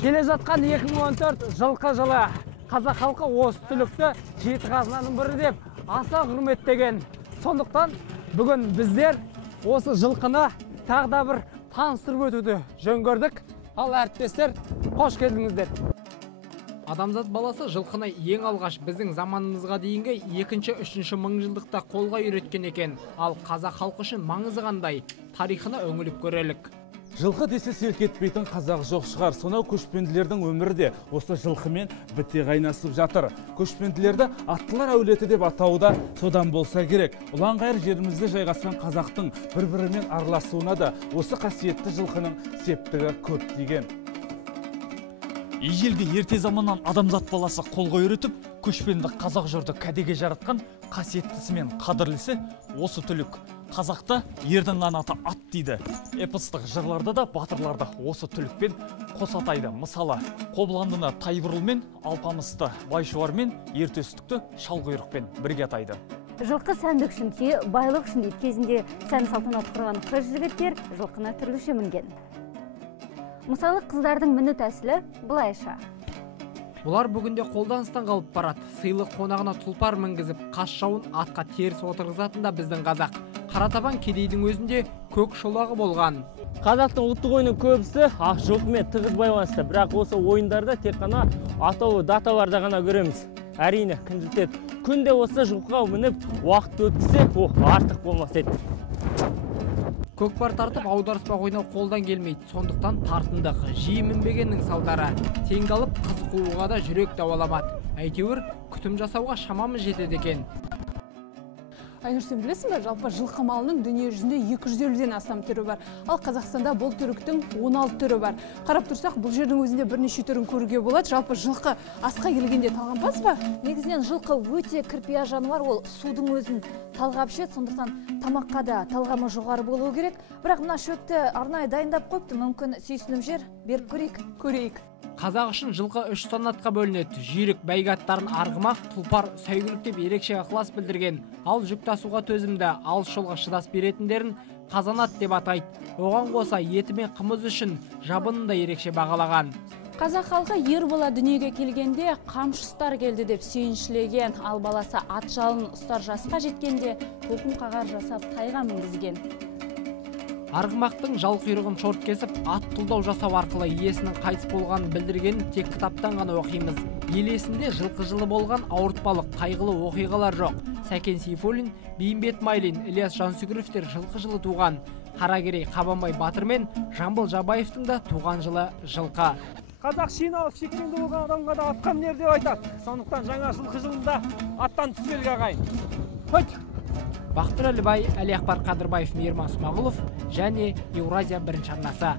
Келе жатқан 2014 жылқы жылы қазақ халқы осы түлікті жеті қазынаның бірі деп аса құрметтеген. Сондықтан бүгін біздер осы жылқыны тағы да бір таныстырып өтуді жөн көрдік. Ал әріптестер, қош келдіңіздер. Адамзат баласы жылқыны ең алғаш біздің заманымызға дейінгі 2-3 мыңжылдықта қолға үйреткен екен. Ал қазақ халқы үшін маңызы қандай? Тарихына өңіліп көрелік. Жылқы десе селк етпейтін қазақ жоқ шығар. Сонау көшпенділердің өмірі де осы жылқымен біте қайнасып жатыр. Көшпенділерді аттылар әулеті деп атауда содан болса керек. Ұлан-ғайыр жерімізде жайғасқан қазақтың бір-бірімен араласуына да осы қасиетті жылқының септігі көп деген. Ежелгі ерте заманнан адамзат баласы қолға үйретіп, көшпенді қазақ жұрты кәдеге жаратқан қасиеттісі мен қадірлісі осы түлік. Қазақта ердің қанаты ат дейді. Эпостық жырларда да батырларды осы түлікпен қосатайды. Мысалы, Қобыландыны Тайбұрылмен, Алпамысты Байшуармен, Ертөстікті Шалқұйрықпен бірге атайды. Жылқы сәндік үшін те, байлық үшін дейді. Кезінде сән салтанат құрған қыз жігіттер жылқына түрліше мінген. Мысалы, қыздардың міну тәсілі былайша. Бұлар бүгінде қолданыстан қалып барады. Сыйлы қонағына тұлпар мінгізіп, қас жауын атқа теріс отырғызатын да біздің қазақ. Қаратабан кедейдің өзінде көк шолағы болған. Қазақтың ұлттық ойынның көбісі ақ жылқымен тығыз байланысты, бірақ осы ойындарда тек қана атауы даталарда ғана көреміз. Әрине, күнделікті күнде осы жылқыға мініп, уақыт өткізсе, артық болмас еді. Көкпар тартып аударыспақ ойнау қолдан келмейді. Сондықтан тартындық, жиі мінбегеннің салдары. Теңге алып қыз қууға да жүрек дауаламады. Әйтеуір күтім жасауға шамамыз жетеді екен. Айнұр, сен білесің бе, жалпы жылқы малының дүние жүзінде 250-ден астам түрі бар. Ал Қазақстанда бұл түріктің 16 түрі бар. Қарап тұрсақ, бұл жердің өзінде бірнеше түрін көруге болады. Жалпы жылқы асқа келгенде талғанбас па? Негізінен жылқы өте кірпия жануар, ол судың өзін талғап ішеді, сондықтан тамаққа да талғамы жоғары болуы керек. Бірақ мына шөпті арнайы дайындап қойыпты, мүмкін сүйсініп жер, беріп көрейік. Қазақ үшін жылқы 3 санатқа бөлінеді. Жүйрік, бәйге аттарын арғымақ, тұлпар, сәйгүлік деп ерекше ықылас білдірген. Ал жүк тасуға төзімді, алыс жолға шыдас беретіндерін қазанат деп атайды. Оған қоса еті мен қымыз үшін жабынын да ерекше бағалаған. Қазақ халқы ер бала дүниеге келгенде қамшы ұстар келді деп сүйіншілеген, ал баласы ат жалын ұстар жасқа жеткенде тоқым қағар жасап тайға мінгізген. Арғымақтың жал құйрығын шорт кесіп, ат тұлдау жасау арқылы иесінің қайтыс болғанын білдіргенін тек кітаптан ғана оқимыз. Ел есінде жылқы жылы болған ауыртпалық, қайғылы оқиғалар жоқ. Сәкен Сейфуллин, Бейімбет Майлин, Ілияс Жансүгіровтер жылқы жылы туған. Қаракерей Қабанбай Батыр мен Жамбыл Жабаевтың да туған жылы жылқы. Қазақ шиналып шекпенді болған адамға да атқа мінер деп айтады. Сондықтан жаңа жылқы жылында аттан түспелік ағайын. Бақтыр Әлібай, Әлиақбар Қадырбаев, Мейірман Смағұлов және Еуразия бірінші арнасы.